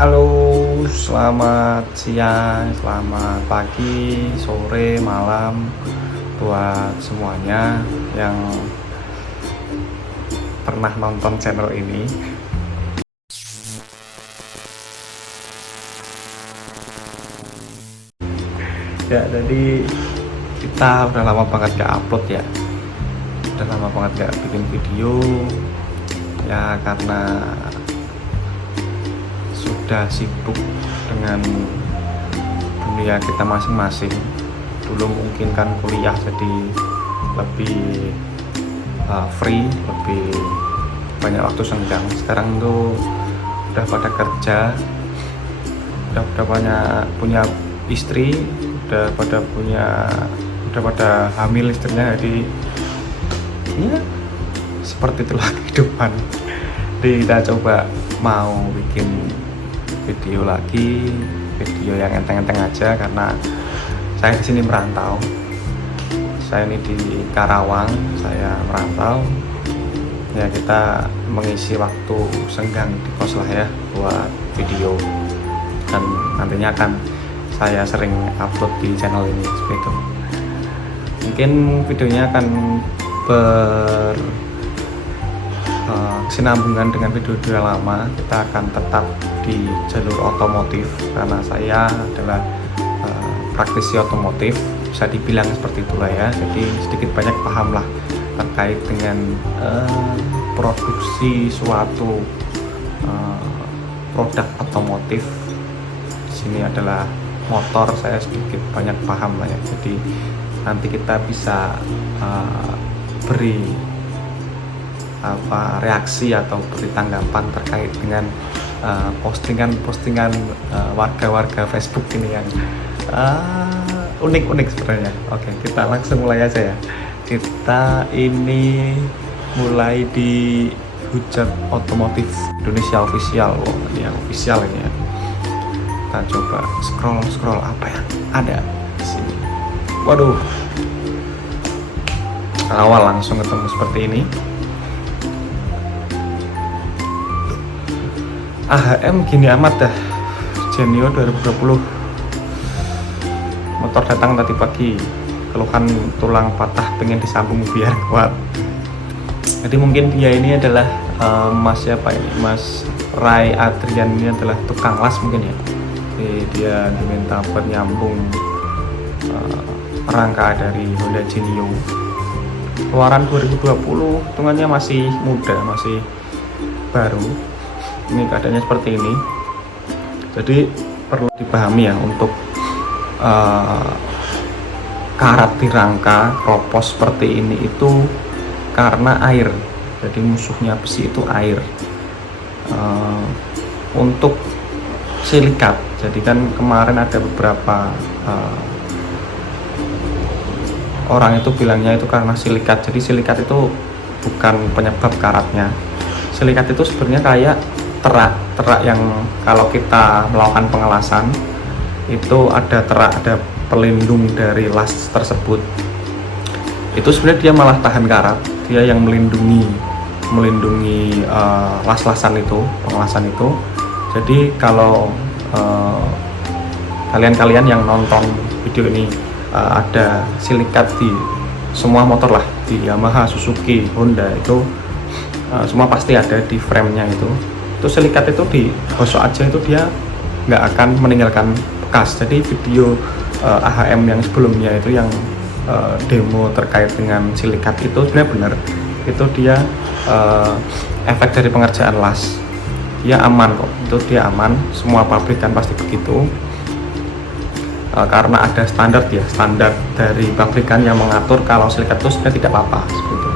Halo, selamat siang, selamat pagi, sore, malam buat semuanya yang pernah nonton channel ini. Ya, jadi kita udah lama banget gak upload ya. Udah lama banget gak bikin video. Ya, karena sudah sibuk dengan dunia kita masing-masing. Dulu mungkin kan kuliah jadi lebih free, lebih banyak waktu senggang. Sekarang tuh udah pada kerja, udah banyak punya istri, udah pada hamil istrinya, jadi ya seperti itulah kehidupan. Jadi kita coba mau bikin video lagi, video yang enteng-enteng aja, karena saya di sini merantau. Saya ini di Karawang, saya merantau. Ya, kita mengisi waktu senggang di kos lah ya buat video, dan nantinya akan saya sering upload di channel ini seperti itu. Mungkin videonya akan berkesinambungan dengan video-video lama. Kita akan tetap di jalur otomotif karena saya adalah praktisi otomotif, bisa dibilang seperti itulah ya. Jadi sedikit banyak paham lah terkait dengan produksi suatu produk otomotif. Di sini adalah motor, saya sedikit banyak paham lah ya. Jadi nanti kita bisa beri reaksi atau beri tanggapan terkait dengan postingan-postingan warga-warga Facebook ini yang unik-unik sebenarnya. Oke, kita langsung mulai aja ya. Kita ini mulai di Hujat Otomotif Indonesia Official. Oh, ini yang official ini ya. Kita coba scroll apa yang ada di sini. Waduh, awal langsung ketemu seperti ini. AHM gini amat dah, Genio 2020. Motor datang tadi pagi, keluhan tulang patah, pengen disambung biar kuat. Jadi mungkin dia ini adalah Mas siapa ini, Mas Rai Adrian, ini adalah tukang las mungkin ya. Jadi dia diminta buat nyambung rangka dari Honda Genio keluaran 2020, hitungannya masih muda, masih baru. Ini keadaannya seperti ini. Jadi perlu dipahami ya, untuk karat di rangka keropos seperti ini itu karena air. Jadi musuhnya besi itu air. Untuk silikat, jadi kan kemarin ada beberapa orang itu bilangnya itu karena silikat. Jadi silikat itu bukan penyebab karatnya. Silikat itu sebenarnya kayak terak yang kalau kita melakukan pengelasan itu ada terak, ada pelindung dari las tersebut. Itu sebenarnya dia malah tahan karat, dia yang melindungi las-lasan itu, pengelasan itu. Jadi kalau kalian yang nonton video ini ada silikat di semua motor lah, di Yamaha, Suzuki, Honda itu semua pasti ada di frame-nya itu silikat itu digosok aja itu dia nggak akan meninggalkan bekas. Jadi video AHM yang sebelumnya itu yang demo terkait dengan silikat itu sebenarnya benar, itu dia efek dari pengerjaan las, dia aman kok, itu dia aman, semua pabrikan pasti begitu. Karena ada standar dari pabrikan yang mengatur kalau silikat itu sebenarnya tidak apa-apa seperti itu,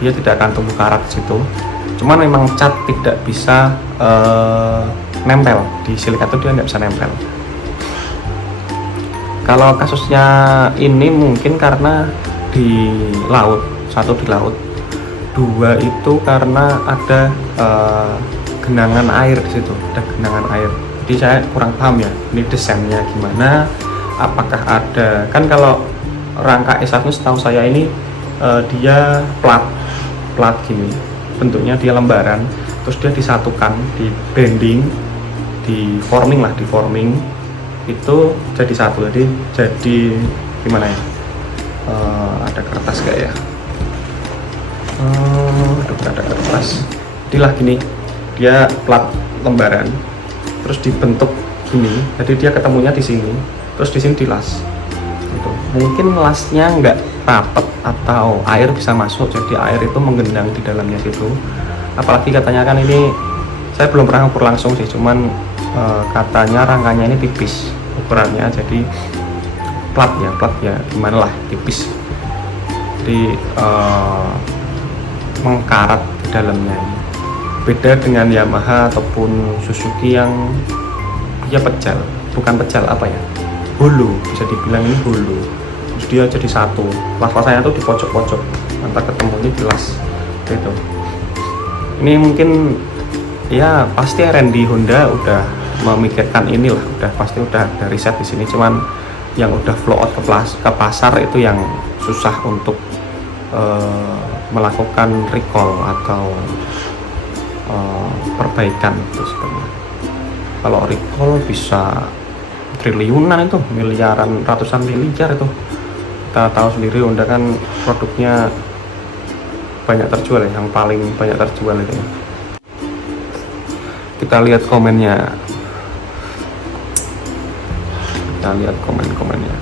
dia tidak akan tumbuh karat di situ. Cuman memang cat tidak bisa nempel di silikat itu, dia nggak bisa nempel. Kalau kasusnya ini mungkin karena di laut, satu di laut, dua itu karena ada genangan air di situ, ada genangan air. Jadi saya kurang paham ya, ini desainnya gimana, apakah ada, kan kalau rangka S1 setahu saya ini dia plat gini bentuknya, dia lembaran, terus dia disatukan, di bending, di forming lah, di forming itu jadi satu. Jadi gimana ya, ada kertas gak ya, ada kertas. Jadilah gini, dia plat lembaran terus dibentuk gini, jadi dia ketemunya di sini, terus di sini dilas gitu. Mungkin lasnya nggak rapat atau air bisa masuk, jadi air itu menggenang di dalamnya situ. Apalagi katanya kan ini, saya belum pernah ukur langsung sih, cuman katanya rangkanya ini tipis ukurannya, jadi plat ya gimana lah, tipis, jadi mengkarat di dalamnya ini. Beda dengan Yamaha ataupun Suzuki yang dia pejal, bukan pejal, apa ya, hulu, bisa dibilang ini hulu, terus dia jadi satu. Las-lasanya tuh di pojok-pojok, antara ketemu ini gelas gitu. Ini mungkin ya pasti R&D Honda udah memikirkan inilah, pasti udah ada riset di sini, cuman yang udah flow out ke pasar itu yang susah untuk melakukan recall atau perbaikan itu sebenarnya. Kalau recall bisa triliunan, itu miliaran, ratusan miliar itu. Kita tahu sendiri Honda kan produknya banyak terjual ya, yang paling banyak terjual itu ya. Kita lihat komennya, komen-komennya.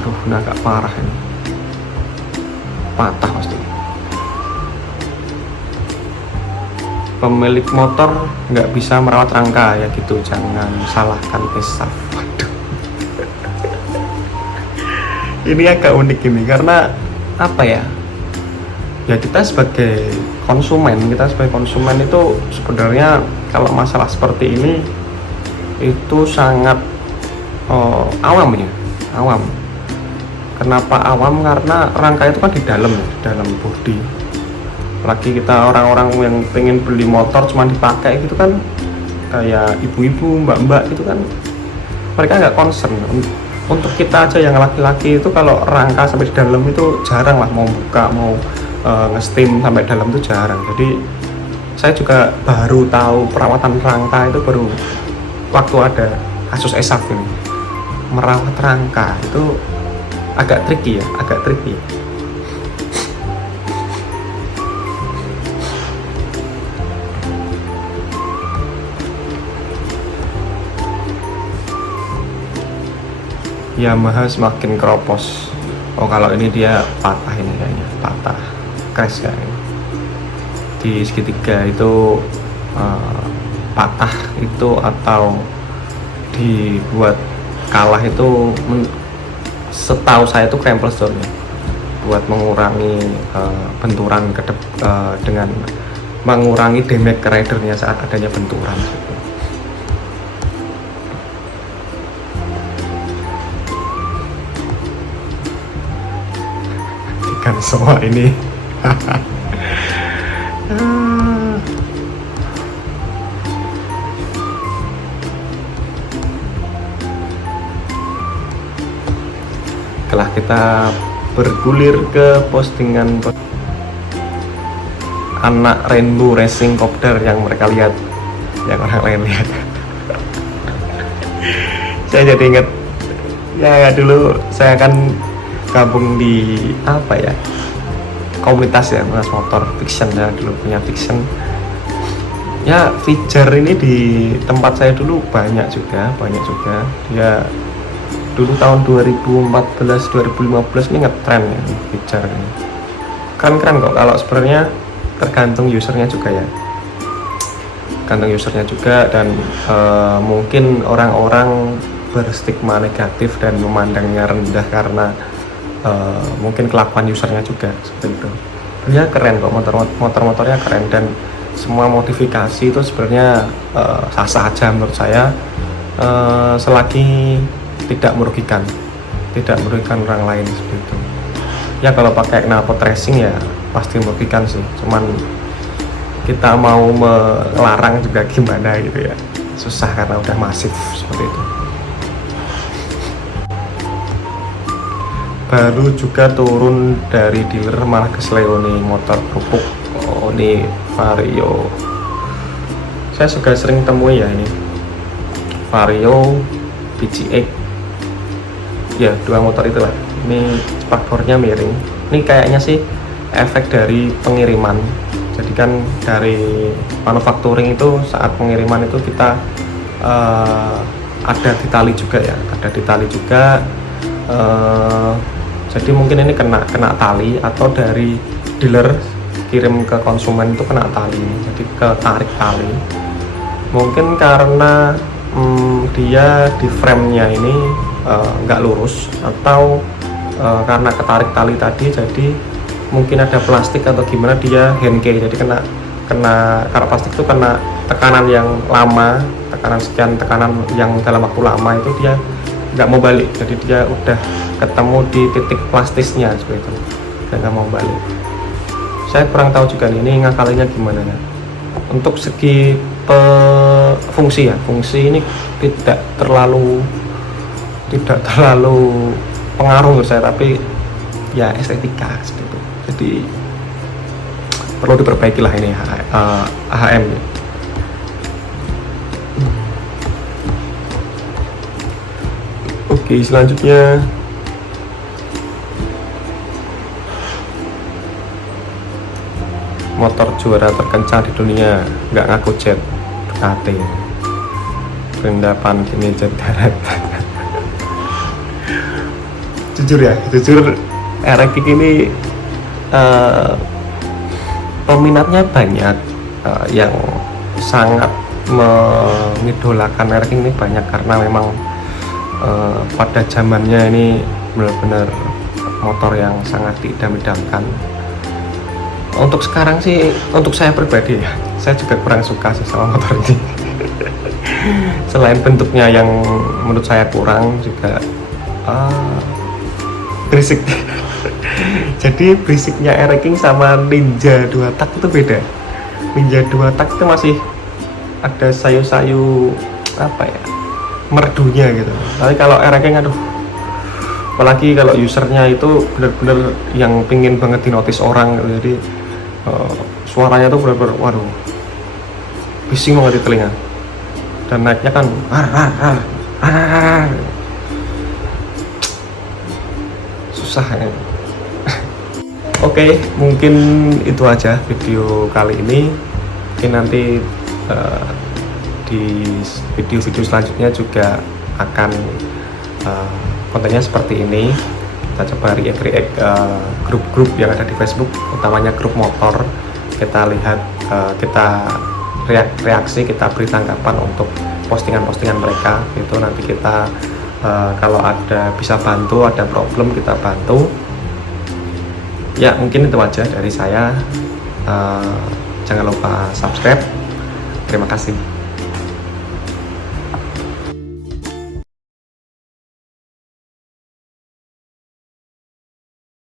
Aduh, ini agak parah ini, patah pasti. Pemilik motor nggak bisa merawat rangka ya gitu, jangan salahkan pesaf. Waduh. Ini agak unik ini, karena apa ya, ya kita sebagai konsumen itu sebenarnya kalau masalah seperti ini itu sangat awam. Kenapa awam? Karena rangka itu kan di dalam bodi. Apalagi kita orang-orang yang pengen beli motor cuma dipakai gitu kan, kayak ibu-ibu, mbak-mbak gitu kan, mereka nggak concern. Untuk kita aja yang laki-laki itu kalau rangka sampai di dalam itu jarang lah, mau buka, mau nge-steam sampai dalam itu jarang. Jadi saya juga baru tahu perawatan rangka itu baru waktu ada kasus ESAF ini. Merawat rangka itu agak tricky. Yamaha semakin keropos. Oh, kalau ini dia patah, ini kayaknya patah, crash kayaknya. Di segitiga itu patah itu, atau dibuat kalah itu, setahu saya itu crumple zone, buat mengurangi benturan dengan mengurangi damage ke ridernya saat adanya benturan gitu. Ikan semua ini. Setelah kita bergulir ke postingan anak Rainbow Racing Copter yang mereka lihat, yang orang lain lihat, saya jadi ingat ya dulu saya kan gabung di apa ya, komunitas ya, komunitas motor fiction ya, dulu punya fiction ya. Feature ini di tempat saya dulu banyak juga ya. Dulu tahun 2014-2015 ini ngetren ya feature ini, keren kok. Kalau sebenarnya tergantung usernya juga ya, dan mungkin orang-orang berstigma negatif dan memandangnya rendah karena mungkin kelakuan usernya juga seperti itu. Ya keren kok, motor-motornya keren, dan semua modifikasi itu sebenarnya sah-sah aja menurut saya, selagi tidak merugikan orang lain seperti itu. Ya kalau pakai knalpot racing ya pasti merugikan sih, cuman kita mau melarang juga gimana gitu ya, susah karena udah masif seperti itu. baru juga turun dari dealer malah kesleo nih motor kerupuk. Oh ini Vario, saya juga sering temui ya ini Vario PGX ya, dua motor itulah. Ini spakbornya miring, ini kayaknya sih efek dari pengiriman. Jadi kan dari manufacturing itu saat pengiriman itu kita ada di tali juga ya, ada di tali juga. Jadi mungkin ini kena tali, atau dari dealer kirim ke konsumen itu kena tali, jadi ketarik tali. Mungkin karena dia di framenya ini nggak lurus, atau karena ketarik tali tadi, jadi mungkin ada plastik atau gimana, dia handke, jadi kena karena plastik itu kena tekanan yang lama, tekanan yang dalam waktu lama itu dia nggak mau balik, jadi dia udah ketemu di titik plastisnya seperti itu, dan nggak mau balik. Saya kurang tahu juga nih, ini ngakalinya gimana ya. Untuk segi fungsi ya, fungsi ini tidak terlalu pengaruh menurut saya, tapi ya estetika seperti itu. Jadi perlu diperbaiki lah ini AHM. Oke, selanjutnya motor juara terkencang di dunia, nggak ngaku jet Ducati, rendapan kini jet darat. jujur RX ini peminatnya banyak, yang sangat mengidolakan RX ini banyak, karena memang pada zamannya ini benar-benar motor yang sangat diidam-idamkan. Untuk sekarang sih, untuk saya pribadi ya, saya juga kurang suka sih sama motor ini. Selain bentuknya yang menurut saya kurang, juga berisik. Jadi berisiknya RX sama Ninja 2 tak itu beda. Ninja 2 tak itu masih ada sayu-sayu apa ya, merdunya gitu. Tapi kalau RX, aduh, apalagi kalau usernya itu benar-benar yang pingin banget di notice orang gitu. Jadi suaranya tuh benar-benar, waduh, bising banget di telinga. Dan naiknya kan susah ya. Oke, mungkin itu aja video kali ini. Mungkin nanti di video-video selanjutnya juga akan kontennya seperti ini. Kita coba react grup-grup yang ada di Facebook, utamanya grup motor. Kita lihat, kita reaksi, kita beri tanggapan untuk postingan-postingan mereka. Itu nanti kita kalau ada bisa bantu, ada problem kita bantu. Ya mungkin itu aja dari saya. Jangan lupa subscribe. Terima kasih.